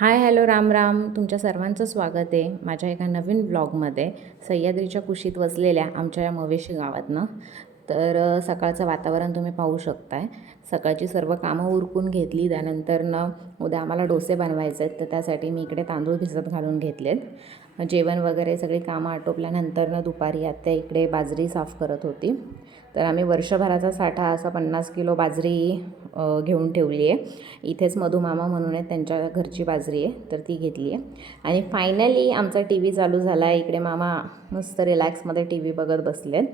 Hi hello Ram Ram. तुमच्या सर्वांचं स्वागत आहे माझ्या एका नवीन ब्लॉगमध्ये. सह्याद्रीच्या कुशीत वसलेल्या आमच्या या मवेशी गावातनं. सकाळचं वातावरण तुम्ही पाहू शकताय. सकाळची सर्व कामं उरकून घेतली. त्यानंतरनं उद्या आम्हाला डोसे बनवायचे आहेत, तर त्यासाठी मी इकडे तांदूळ भिजत घालून घेतलेत. जेवण वगैरे सगळी कामं आटोपल्यानंतरनं दुपारी आत्या इकडे बाजरी साफ करत होती. तर आम्ही वर्षभराचा साठा असा 50 किलो बाजरी घेऊन ठेवली आहे. इथेच मधुमामा म्हणून आहे, त्यांच्या घरची बाजरी आहे, तर ती घेतली आहे. आणि फायनली आमचा टी व्ही चालू झाला आहे. इकडे मामा मस्त रिलॅक्समध्ये टी व्ही बघत बसलेत.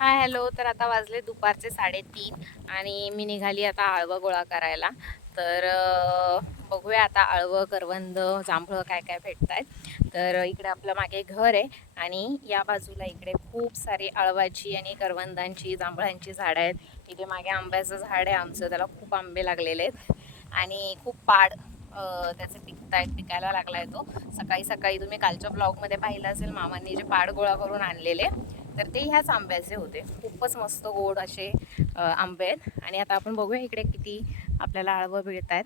Hi hello. तर आता वाजले दुपारचे 3:30 आणि मी निघाली आता आळवं गोळा करायला. तर बघूया आता आळवं, करवंद, जांभळं काय काय भेटत आहेत. तर इकडे आपलं मागे घर आहे आणि या बाजूला इकडे खूप सारी आळवाची आणि करवंदांची, जांभळांची झाडं आहेत. इथे मागे आंब्याचं झाड आहे आमचं, त्याला खूप आंबे लागलेले आहेत आणि खूप पाड त्याचे पिकायला लागला आहे तो. सकाळी सकाळी तुम्ही कालच्या ब्लॉगमध्ये पाहिलं असेल, मामांनी जे पाड गोळा करून आणलेले, तर ते ह्याच आंब्याचे होते. खूपच मस्त गोड असे आंबे आहेत. आणि आता आपण बघूया इकडे किती आपल्याला आळवं मिळत आहेत.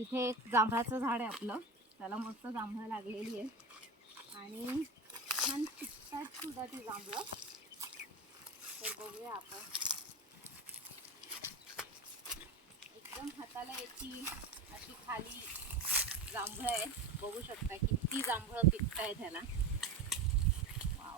इथे एक जांभळाचं झाड आहे आपलं, त्याला मस्त जांभळं लागलेली आहे आणि छान टिकतात सुद्धा ती जांभळं. तर बघूया आपण. एकदम हाताला येतील अशी खाली जांभळं आहे. बघू शकता किती जांभळं पिकतायत ह्याला. वाव.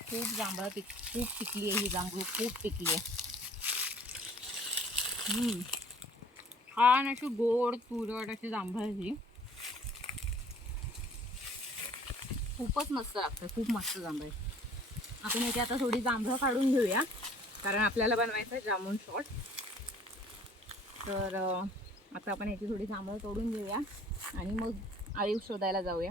खूप जांभळं खूप पिकली आहे ही जांभूळ, खूप पिकली आहे. छान अशी गोड तुरट अशी जांभळं ही. खूपच मस्त लागतं, खूप मस्त जांभळं. आपण याची आता थोडी जांभळं काढून घेऊया, कारण आपल्याला बनवायचं आहे जामून शॉट. तर आता आपण याची थोडी जांभळं तोडून घेऊया आणि मग आळीव शोधायला जाऊया.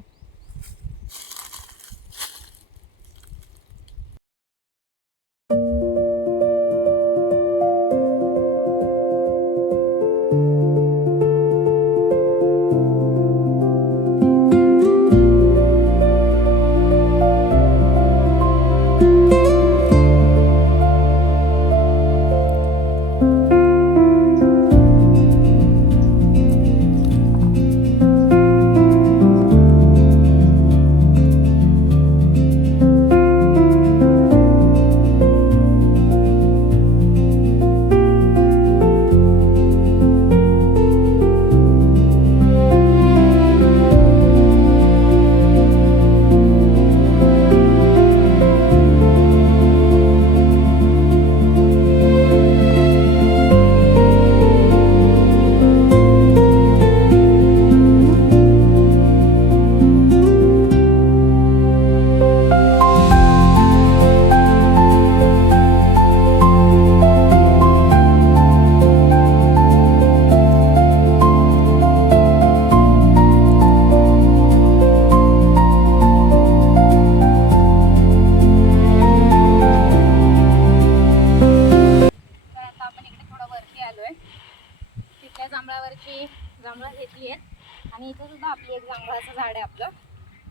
जांभळावरची जांभळं घेतली आहेत आणि इथे सुद्धा आपली एक जांभळाचं झाड आहे आपलं,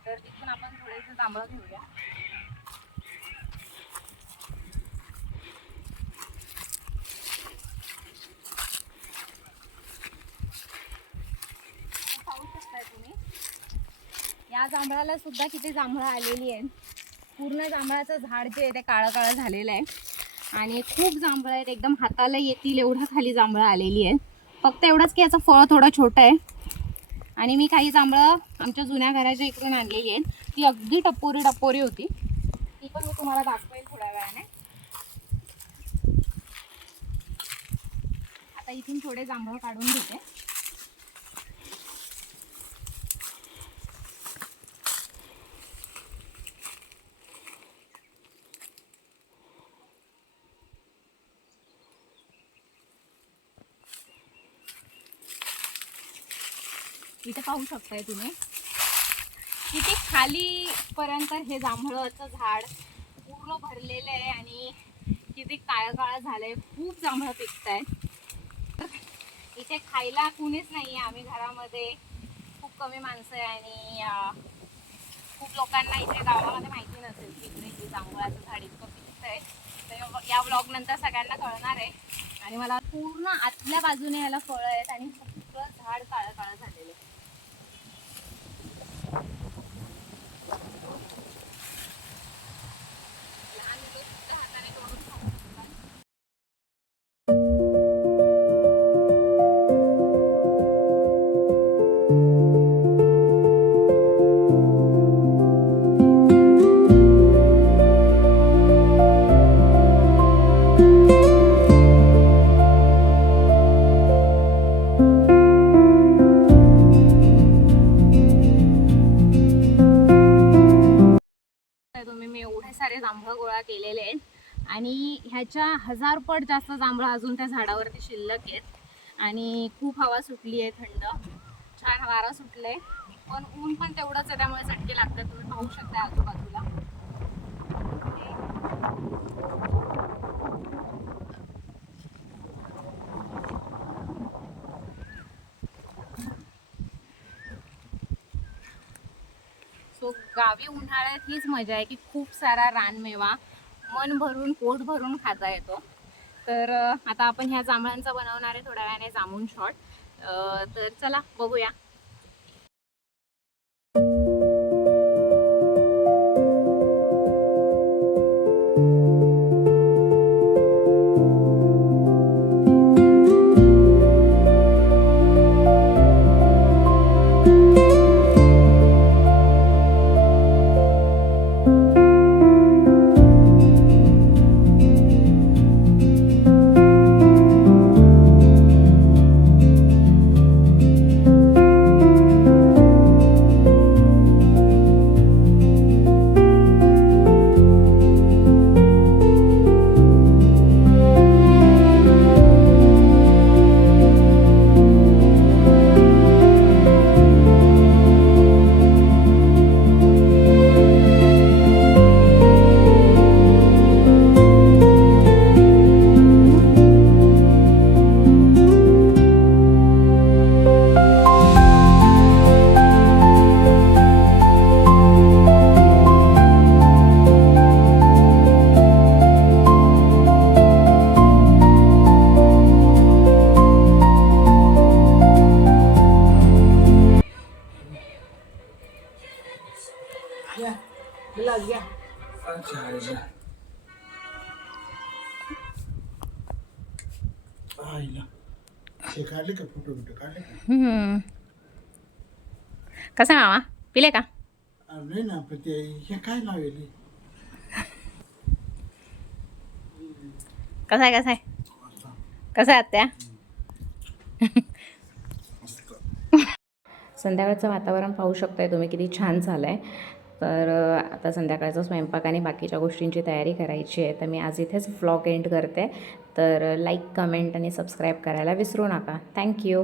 तर तिथून आपण थोडेसे जांभळं घेऊया. पाहू शकताय तुम्ही, या जांभळाला सुद्धा किती जांभळं आलेली आहेत. पूर्ण जांभळाचं झाड जे आहे ते काळं काळं झालेलं आहे आणि खूप जांभळं आहेत, एकदम हाताला येतील एवढं खाली जांभळं आलेली आहे. फक्त एवढंच की याचं फळ थोडं छोटं आहे. आणि मी काही जांभळं आमच्या जुन्या घराच्या इकडून आणलेली आहेत. ती अगदी टपोरी होती. ती पण मी तुम्हाला दाखवेल थोड्या वेळाने. आता इथून थोडे जांभळं काढून घेते. इथे पाहू शकताय तुम्ही किती खाली पर्यंत हे जांभळाचं झाड पूर्ण भरलेलं आहे आणि किती काळं झालंय. खूप जांभळं पिकतायत. इथे खायला कुणीच नाहीये. आम्ही घरामध्ये खूप कमी माणसं आहे आणि खूप लोकांना इथे गावामध्ये माहिती नसेल की इकडे जांभळाचं झाड इतकं पिकतंय. तर या ब्लॉग नंतर सगळ्यांना कळणार आहे. आणि मला पूर्ण आतल्या बाजूने याला फळं आहेत आणि सगळं झाड काळं झालेलं आहे. तुम्ही मी एवढे सारे जांभळं गोळा केलेले आहेत आणि ह्याच्या 1000 पट जास्त जांभळं अजून त्या झाडावरती शिल्लक आहेत. आणि खूप हवा सुटली आहे, थंड छान वारा सुटले. पण ऊन पण तेवढंच आहे, त्यामुळे चटके लागतात. तुम्ही पाहू शकता आजूबाजूला. सो गावी उन्हाळ्यात हीच मजा आहे की खूप सारा रानमेवा मन भरून पोट भरून खाता येतो. तर आता आपण ह्या जांभळांचा बनवणार आहे थोड्या वेळाने जामून शॉट. तर चला बघूया. काढले का फोटो काढले का? कसा मामा पिले का? नाही ना, पण ते हे काय लावले. कसा आहे कसा आहे आत्या? संध्याकाळचं वातावरण पाहू शकताय तुम्ही किती छान झालं आहे. तर आता संध्याकाळचा स्वयंपाक आणि बाकीच्या गोष्टींची तयारी करायची आहे. तर मी आज इथेच व्लॉग एंड करते. तर लाईक, कमेंट आणि सबस्क्राईब करायला विसरू नका. थँक्यू.